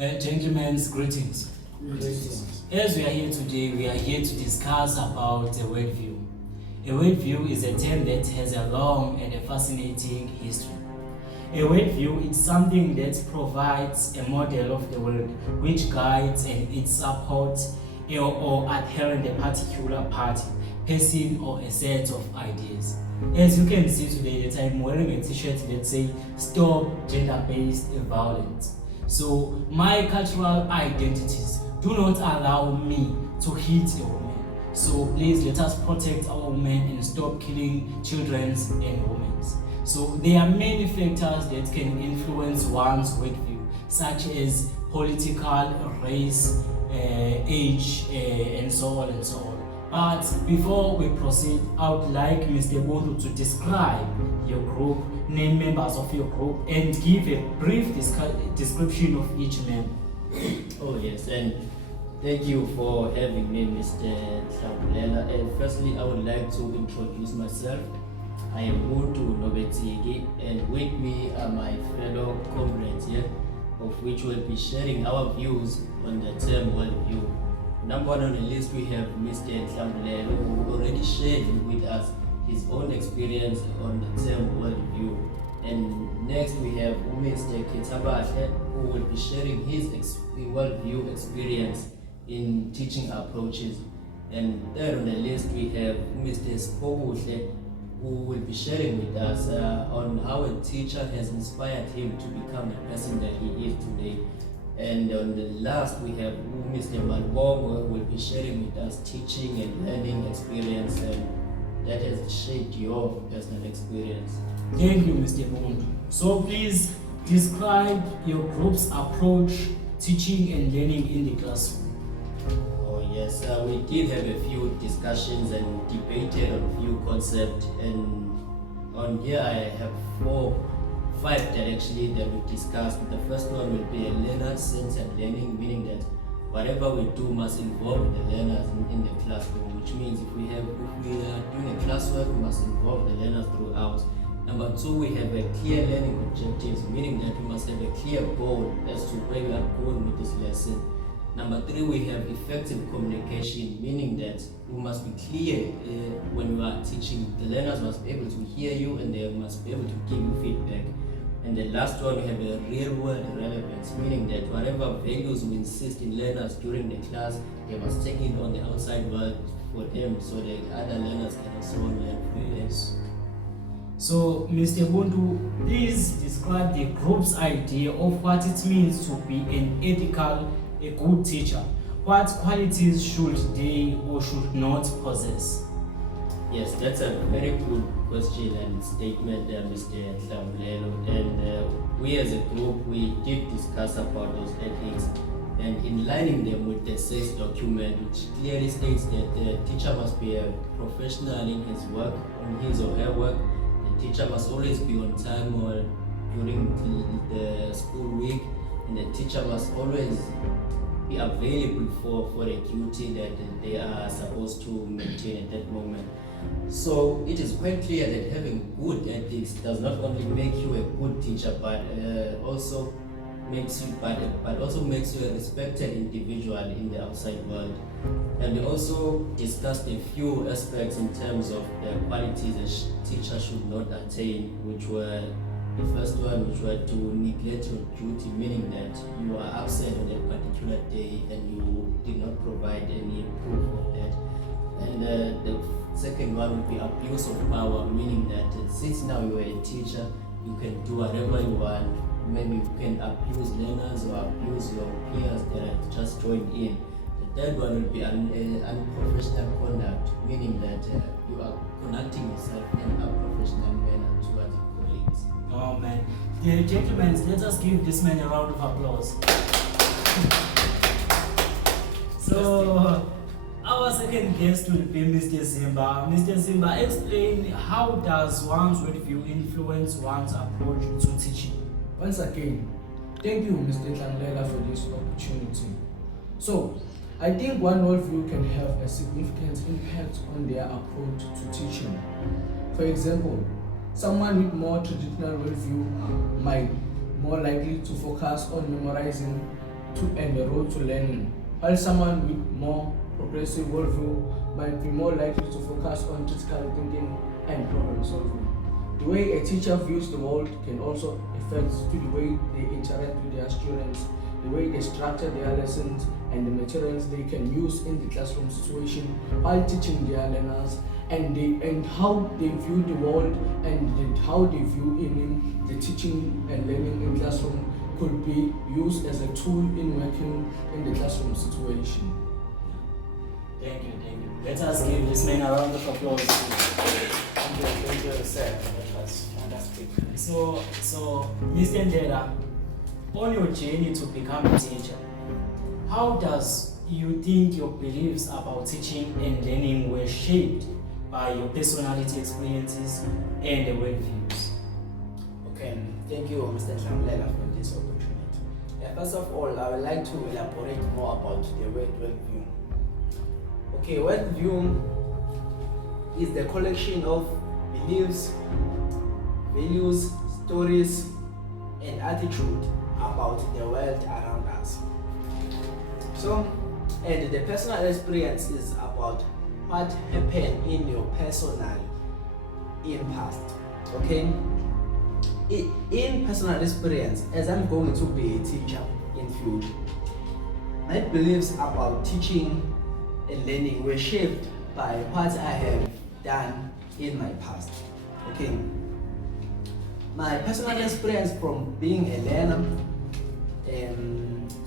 Gentlemen's greetings. Greetings. As we are here today, we are here to discuss about a worldview. A worldview is a term that has a long and a fascinating history. A worldview is something that provides a model of the world which guides and it supports or adherent a particular party, person or a set of ideas. As you can see today that I'm wearing a t-shirt that says stop gender-based violence. So my cultural identities do not allow me to hit a woman. So please let us protect our women and stop killing children and women. So there are many factors that can influence one's worldview, such as political, race, age, and so on and so on. But before we proceed, I would like Mr. Bondu to describe your group, name members of your group, and give a brief description of each member. Oh yes, and thank you for having me, Mr. Tlabulela. And firstly, I would like to introduce myself. I am Buntu Nobetigi, and with me are my fellow comrades here, of which will be sharing our views on the term worldview. Number one on the list, we have Mr. Tlabulela, who already shared with us his own experience on the term worldview. And next we have Mr. Ketabahle, who will be sharing his worldview experience in teaching approaches. And third on the list we have Mr. Spoguhle, who will be sharing with us on how a teacher has inspired him to become the person that he is today. And on the last we have Mr. Malbongo, who will be sharing with us teaching and learning experience, and that has shaped your personal experience. Thank you, Mr. Bondu. So please describe your group's approach, teaching and learning in the classroom. Oh yes, we did have a few discussions and debated on a few concepts, and on here I have five that we discussed. The first one will be a learner-centered learning, meaning that whatever we do must involve the learners in the classroom, which means if we are doing a classwork, we must involve the learners throughout. Number two, we have a clear learning objectives, meaning that we must have a clear goal as to where we are going with this lesson. Number three, we have effective communication, meaning that we must be clear when we are teaching. The learners must be able to hear you and they must be able to give you feedback. And the last one, we have a real-world relevance, meaning that whatever values we insist in learners during the class, they must take it on the outside world for them so that other learners can also learn from this. So, Mr. Bundu, please describe the group's idea of what it means to be an ethical, a good teacher. What qualities should they or should not possess? Yes, that's a very good question and statement there, Mr. Tlabulela. And we as a group, we did discuss about those ethics, and in lining them with the SACE document, which clearly states that the teacher must be a professional in his work, on his or her work. The teacher must always be on time or during the school week, and the teacher must always be available for the duty that they are supposed to maintain at that moment. So it is quite clear that having good ethics does not only make you a good teacher, but also makes you a respected individual in the outside world. And we also discussed a few aspects in terms of the qualities a teacher should not attain, which were the first one, which were to neglect your duty, meaning that you are absent on a particular day and you did not provide any proof of that. And the second one would be abuse of power, meaning that since now you are a teacher, you can do whatever you want. Maybe you can abuse learners or abuse your peers that have just joined in. The third one would be unprofessional conduct, meaning that you are conducting yourself in an unprofessional manner towards your colleagues. Oh man. Dear gentlemen, let us give this man a round of applause. So, our second guest will be Mr. Zimba. Mr. Zimba, explain how does one's worldview influence one's approach to teaching? Once again, thank you, Mr. Tlabulela, for this opportunity. So, I think one worldview can have a significant impact on their approach to teaching. For example, someone with more traditional worldview might more likely to focus on memorizing and the road to learning, while someone with more progressive worldview might be more likely to focus on critical thinking and problem solving. The way a teacher views the world can also affect to the way they interact with their students, the way they structure their lessons, and the materials they can use in the classroom situation while teaching their learners, and how they view the world and how they view in the teaching and learning in classroom could be used as a tool in working in the classroom situation. Thank you. Let us give this man a round of applause. Thank you, sir. That was fantastic. So Mr. Ndela, on your journey to become a teacher, how does you think your beliefs about teaching and learning were shaped by your personality experiences and the worldviews? Okay, thank you, Mr. Tlamlela, for this opportunity. First of all, I would like to elaborate more about the word worldview. Okay, worldview is the collection of beliefs, values, stories, and attitude about the world around us. So, and the personal experience is about what happened in your personal past. Okay, in personal experience, as I'm going to be a teacher in future, my beliefs about teaching and learning were shaped by what I have done in my past. Okay, my personal experience from being a learner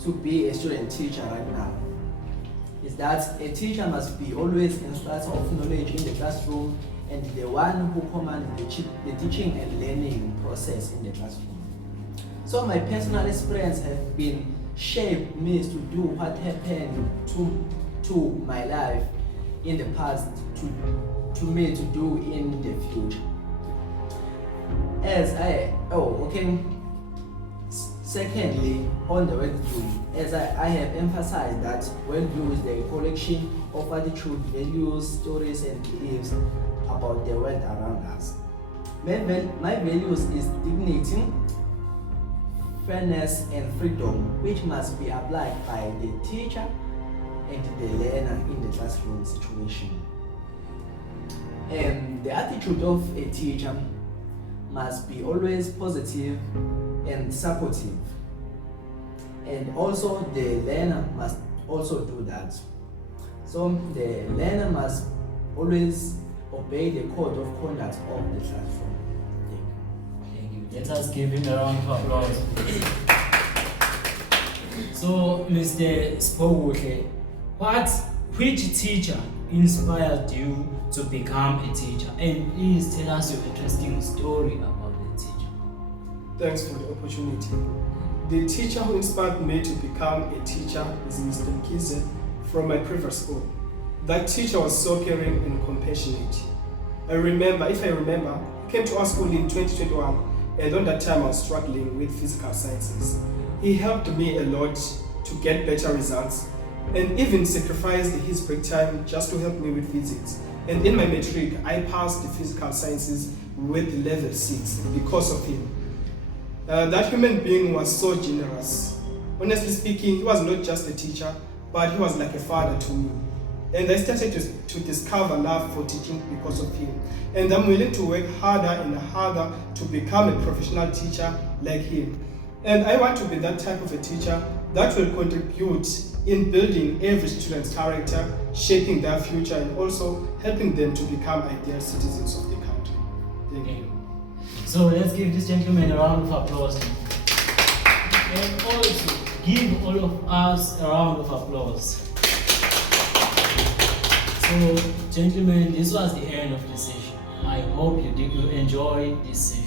to be a student teacher right now is that a teacher must be always in search of knowledge in the classroom and the one who commands the teaching and learning process in the classroom. So my personal experience have been shaped me to do what happened to my life in the past to me to do in the future. Secondly, on the worldview, as I have emphasized that worldview is the collection of attitude, values, stories, and beliefs about the world around us. My values is dignity, fairness, and freedom, which must be applied by the teacher and the learner in the classroom situation. And the attitude of a teacher must be always positive and supportive, and also the learner must also do that. So the learner must always obey the code of conduct of the classroom. Thank you. Let us give him a round of applause. So, Mr. Spoguhle, which teacher inspired you to become a teacher? And please tell us your interesting story about the teacher. Thanks for the opportunity. The teacher who inspired me to become a teacher is Mr. Kize from my previous school. That teacher was so caring and compassionate. I remember, he came to our school in 2021, and on that time I was struggling with physical sciences. He helped me a lot to get better results, and even sacrificed his break time just to help me with physics. And in my matric, I passed the physical sciences with level 6 because of him. That human being was so generous. Honestly speaking, he was not just a teacher, but he was like a father to me. And I started to discover love for teaching because of him. And I'm willing to work harder and harder to become a professional teacher like him. And I want to be that type of a teacher that will contribute in building every student's character, shaping their future, and also helping them to become ideal citizens of the country. Thank you. So let's give this gentleman a round of applause. And also give all of us a round of applause. So, gentlemen, this was the end of the session. I hope you enjoyed this session.